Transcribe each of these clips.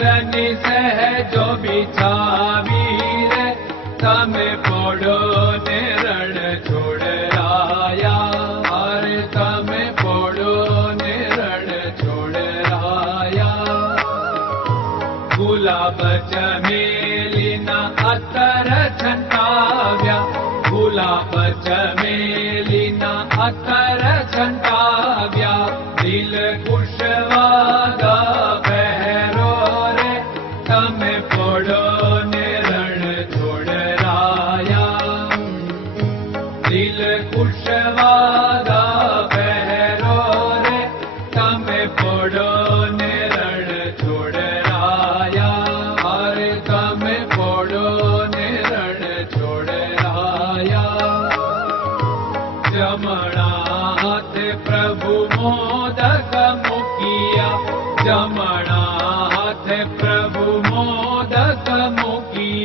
सुरनि सह छोड़ राया हर सम पोड़ो ने रण छोड़ राया गुलाब चमेलिना अतर छंटाव्या। गुलाब दिल me por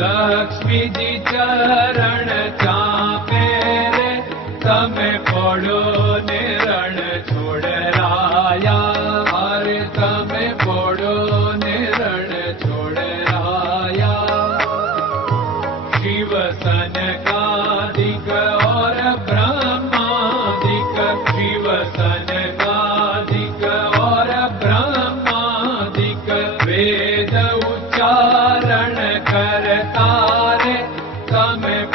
लक्ष्मी चरणो निर छोडरायारे तमे पढो निर छोडराया। शिवसनकाधि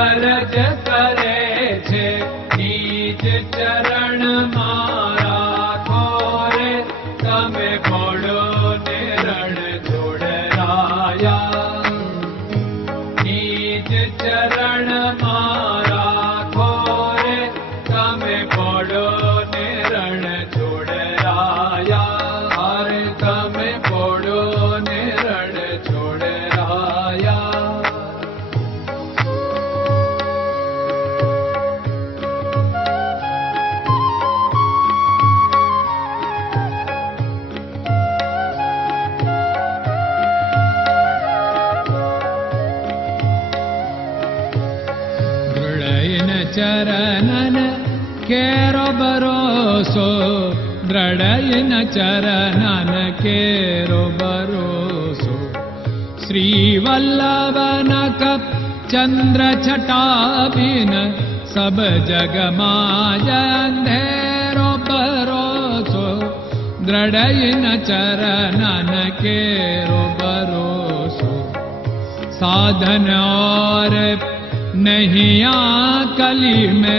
करज करे छे नीच चर चरन केरो भरोसो श्रीवल्लभ चन्द्रटाबिन सब जगमाजेरो भरोसो दृढय न चरन केरो भरोसो साधन और नही मे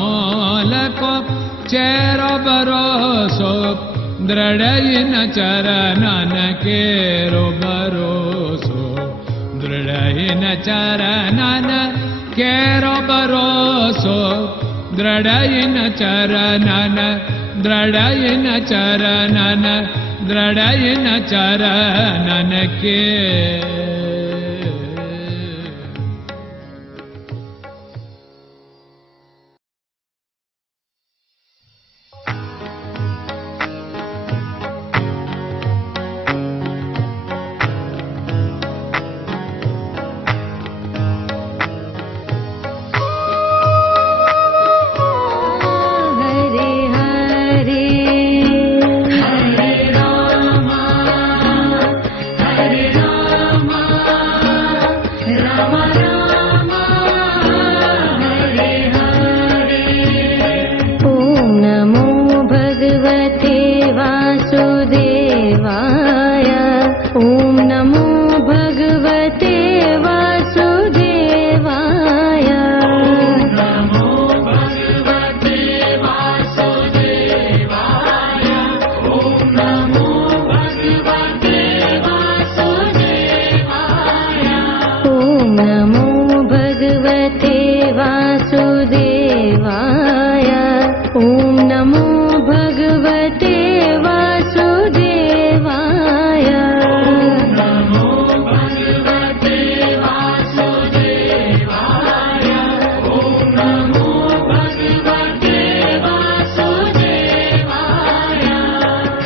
मालको चेर बरोसो दृढयिन चरणन केरो बरोसो दृढयिन चरणन केरो बरोसो दृढयिन चरणन दृढयिन चरणन